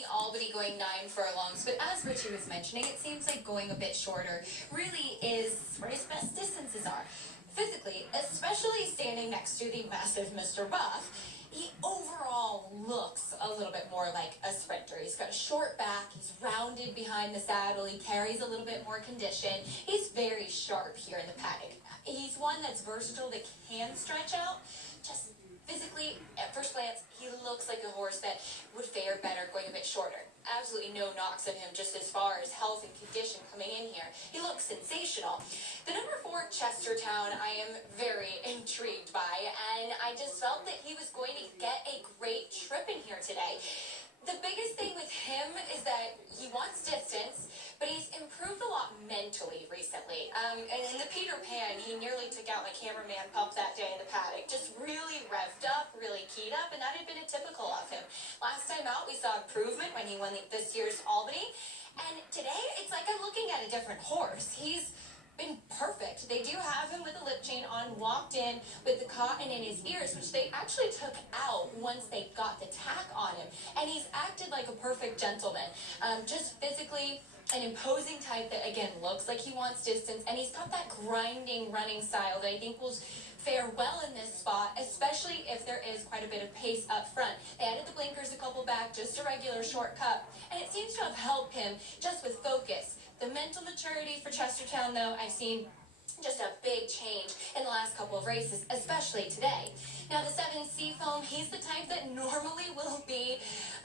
only Albany going 9 furlongs, but as Richie was mentioning, it seems like going a bit shorter really is where his best distances are. Physically, especially standing next to the massive Mr. Buff, he overall looks a little bit more like a sprinter. He's got a short back, he's rounded behind the saddle, he carries a little bit more condition. He's very sharp here in the paddock. He's one that's versatile, that can stretch out. Just physically, at first glance, he looks like a horse that would fare better going a bit shorter. Absolutely no knocks on him just as far as health and condition coming in here. He looks sensational. The number 4, Chestertown, I am very intrigued by, and I just felt that he was going to get a great trip in here today. The biggest thing with him is that he wants distance, but he's improved a lot mentally recently. And in the Peter Pan, he nearly took out my cameraman pup that day in the paddock. Just really revved up, really keyed up, and that had been a typical of him. Last time out, we saw improvement when he won this year's Albany. And today, it's like I'm looking at a different horse. He's been perfect. They do have him with a lip chain on, walked in with the cotton in his ears, which they actually took out once they got the tack on him. And he's acted like a perfect gentleman. Just physically an imposing type that, again, looks like he wants distance. And he's got that grinding running style that I think will fare well in this spot, especially if there is quite a bit of pace up front. They added the blinkers a couple back, just a regular shortcut. And it seems to have helped him just with focus. The mental maturity for Chestertown, though, I've seen just a big change in the last couple of races, especially today. Now, the 7 Seafoam, he's the type that normally will be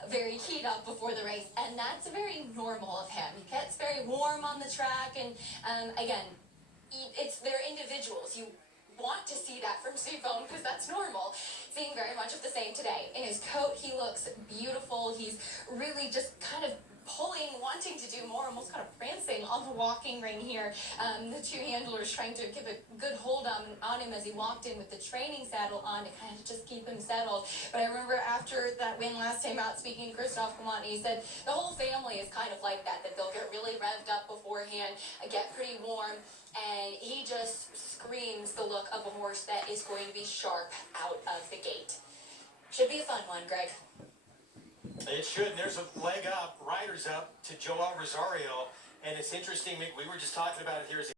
very keyed up before the race, and that's very normal of him. He gets very warm on the track, and again, they're individuals. You want to see that from Seafoam because that's normal. Seeing very much of the same today. In his coat, he looks beautiful. He's really just kind of pulling, wanting to do more, almost kind of prancing on the walking ring here. The 2 handlers trying to give a good hold on him as he walked in with the training saddle on to kind of just keep him settled. But I remember after that win last time out, speaking to Christophe Clement, he said the whole family is kind of like that they'll get really revved up beforehand, get pretty warm, and he just screams the look of a horse that is going to be sharp out of the gate. Should be a fun one, Greg. It should. And there's a leg up, riders up to Joel Rosario. And it's interesting, we were just talking about it here as